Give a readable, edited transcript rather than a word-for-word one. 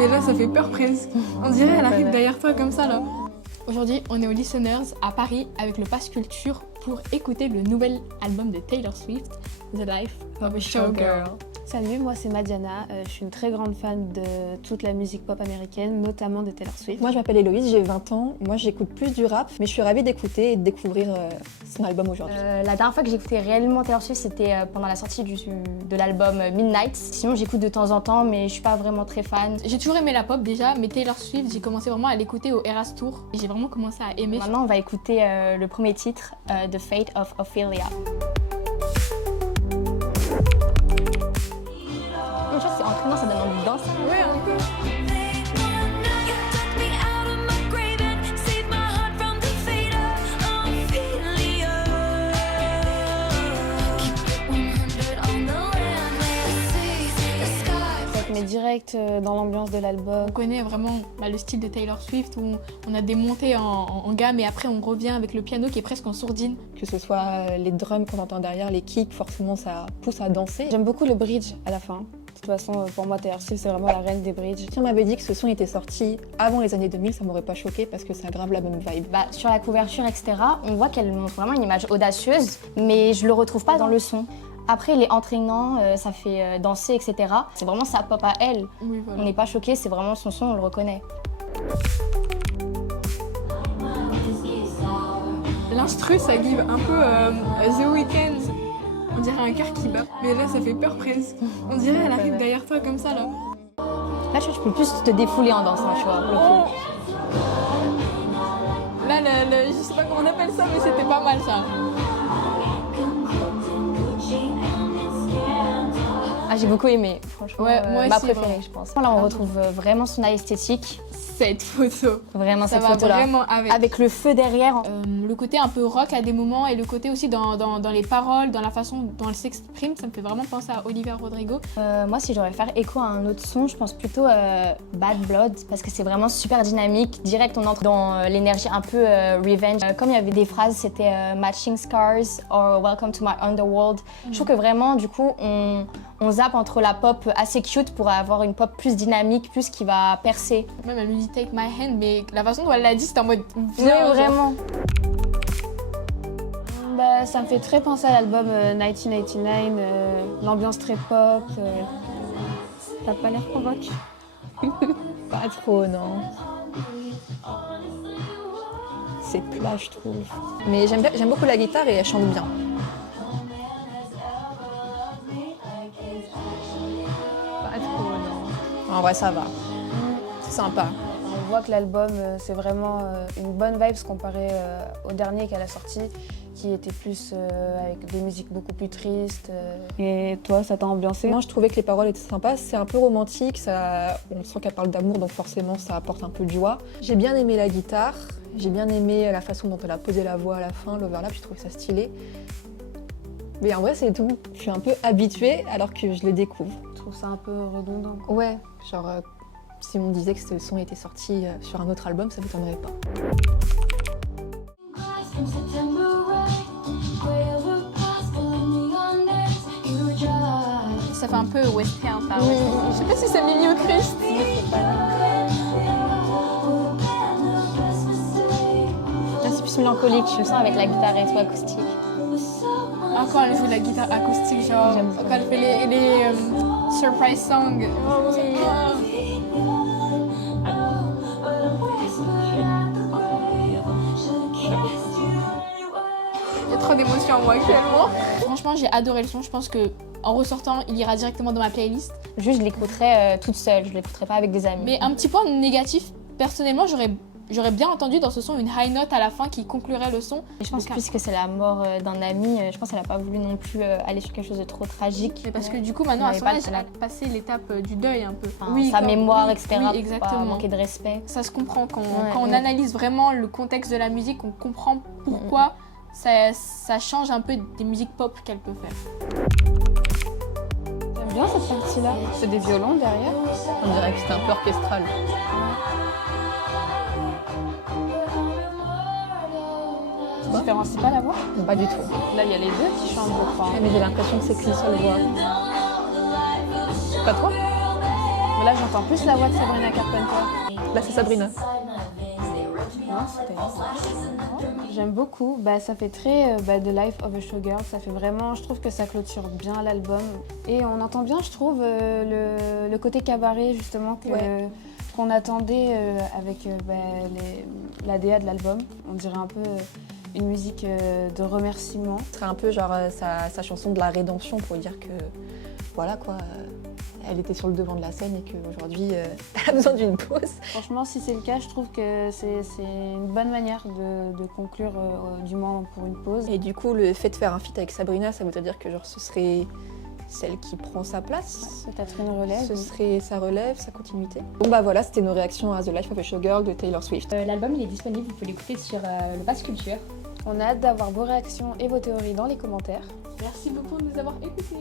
Mais là, ça fait peur presque. On dirait elle arrive derrière toi comme ça là. Aujourd'hui, on est aux Listeners à Paris avec le Pass Culture pour écouter le nouvel album de Taylor Swift, The Life of a Showgirl. Salut, moi c'est Madiana, je suis une très grande fan de toute la musique pop américaine, notamment de Taylor Swift. Moi je m'appelle Héloïse, j'ai 20 ans, moi j'écoute plus du rap, mais je suis ravie d'écouter et de découvrir son album aujourd'hui. La dernière fois que j'écoutais réellement Taylor Swift, c'était pendant la sortie de l'album Midnight. Sinon j'écoute de temps en temps, mais je suis pas vraiment très fan. J'ai toujours aimé la pop déjà, mais Taylor Swift, j'ai commencé vraiment à l'écouter au Eras Tour et j'ai vraiment commencé à aimer. Maintenant on va écouter le premier titre, The Fate of Ophelia. Je trouve que c'est entraînant, ça donne envie de danser. Ouais, un peu. Ça te met direct dans l'ambiance de l'album. On connaît vraiment le style de Taylor Swift où on a des montées en gamme et après on revient avec le piano qui est presque en sourdine. Que ce soit les drums qu'on entend derrière, les kicks, forcément ça pousse à danser. J'aime beaucoup le bridge à la fin. De toute façon, pour moi, Taylor Swift, c'est vraiment la reine des bridges. Si on m'avait dit que ce son était sorti avant les années 2000, ça m'aurait pas choqué parce que ça a grave la même vibe. Sur la couverture, etc., on voit qu'elle montre vraiment une image audacieuse, mais je le retrouve pas dans le son. Après, il est entraînant, ça fait danser, etc. C'est vraiment sa pop à elle. Oui, voilà. On n'est pas choqué, c'est vraiment son son, on le reconnaît. L'instru, ça give un peu The Weeknd. On dirait un cœur qui bat. Mais là, ça fait peur presque. On dirait elle arrive derrière toi comme ça là. Là, tu peux plus te défouler en dansant, tu vois, pour le coup. Là, je sais pas comment on appelle ça, mais c'était pas mal ça. Ah, j'ai beaucoup aimé, franchement. Ouais, moi ma aussi, préférée, vraiment. je pense. Là, on retrouve vraiment son art esthétique. Cette photo. Vraiment, Ça cette va photo-là. vraiment avec. Avec le feu derrière. Le côté un peu rock à des moments et le côté aussi dans les paroles, dans la façon dont elle s'exprime, ça me fait vraiment penser à Olivia Rodrigo. Moi, si j'aurais faire écho à un autre son, je pense plutôt Bad Blood, parce que c'est vraiment super dynamique. Direct, on entre dans l'énergie un peu revenge. Comme il y avait des phrases, c'était Matching Scars or Welcome to my Underworld. Je trouve que vraiment, du coup, on zappe entre la pop assez cute pour avoir une pop plus dynamique, plus qui va percer. Même elle lui dit Take my hand, mais la façon dont elle l'a dit, c'était en mode Oui, vraiment. Ça me fait très penser à l'album 1989, l'ambiance très pop. T'as pas l'air provoque. Pas trop, non. C'est plat, je trouve. Mais j'aime beaucoup la guitare et elle chante bien. Pas trop, non. En vrai, ça va. C'est sympa. On voit que l'album, c'est vraiment une bonne vibe comparé au dernier qu'elle a sorti, qui était plus avec des musiques beaucoup plus tristes. Et toi, ça t'a ambiancé? Moi, je trouvais que les paroles étaient sympas. C'est un peu romantique. On sent qu'elle parle d'amour, donc forcément, ça apporte un peu de joie. J'ai bien aimé la guitare. J'ai bien aimé la façon dont elle a posé la voix à la fin, l'overlap. J'ai trouvé ça stylé. Mais en vrai, c'est tout. Je suis un peu habituée alors que je le découvre. Je trouve ça un peu redondant, quoi. Ouais, genre, si on me disait que ce son était sorti sur un autre album, ça ne m'étonnerait pas. ça fait un peu West Ham. Je sais pas si c'est Millie ou Christ. Là, c'est plus mélancolique, je sens, avec la guitare et tout acoustique. Ah, quand elle joue la guitare acoustique, genre, J'aime ça. quand elle fait les surprise songs. Oh, oui. Il y a trop d'émotions en moi actuellement. Franchement, j'ai adoré le son. Je pense que en ressortant, il ira directement dans ma playlist. Juste, je l'écouterais toute seule, je l'écouterais pas avec des amis. Mais un petit point négatif, personnellement, j'aurais bien entendu dans ce son une high note à la fin qui conclurait le son. Et je pense puisque c'est la mort d'un ami, je pense qu'elle a pas voulu non plus aller sur quelque chose de trop tragique. Mais parce que du coup, maintenant, à Ouais, son pas âge, de elle a passé l'étape du deuil un peu. Enfin, sa mémoire, oui, etc. Oui, pour exactement. pas manquer de respect. Ça se comprend quand Ouais, on ouais. analyse vraiment le contexte de la musique, on comprend pourquoi ça change un peu des musiques pop qu'elle peut faire. J'aime bien cette partie-là. C'est des violons derrière. On dirait que c'était un peu orchestral. Tu différencies pas la voix? Pas du tout. Là, il y a les deux qui chantent, je crois. Mais j'ai l'impression que c'est qu'une seule voix. Pas toi? Mais là, j'entends plus la voix de Sabrina Carpenter. Là, c'est Sabrina. Non, c'était elle. J'aime beaucoup. Ça fait très The Life of a Showgirl. Ça fait vraiment, je trouve que ça clôture bien l'album. Et on entend bien, je trouve, le côté cabaret, justement, qu'on attendait avec la DA de l'album. On dirait un peu une musique de remerciement. Ce serait un peu genre sa chanson de la rédemption pour dire que, voilà quoi, elle était sur le devant de la scène et qu'aujourd'hui, elle a besoin d'une pause. Franchement, si c'est le cas, je trouve que c'est une bonne manière de conclure, du moins pour une pause. Et du coup, le fait de faire un feat avec Sabrina, ça voudrait dire que genre, ce serait celle qui prend sa place. Peut-être une relève. Ce serait sa relève, sa continuité. Bon bah voilà, c'était nos réactions à The Life of a Showgirl de Taylor Swift. L'album il est disponible, vous pouvez l'écouter sur le Pass Culture. On a hâte d'avoir vos réactions et vos théories dans les commentaires. Merci beaucoup de nous avoir écoutés.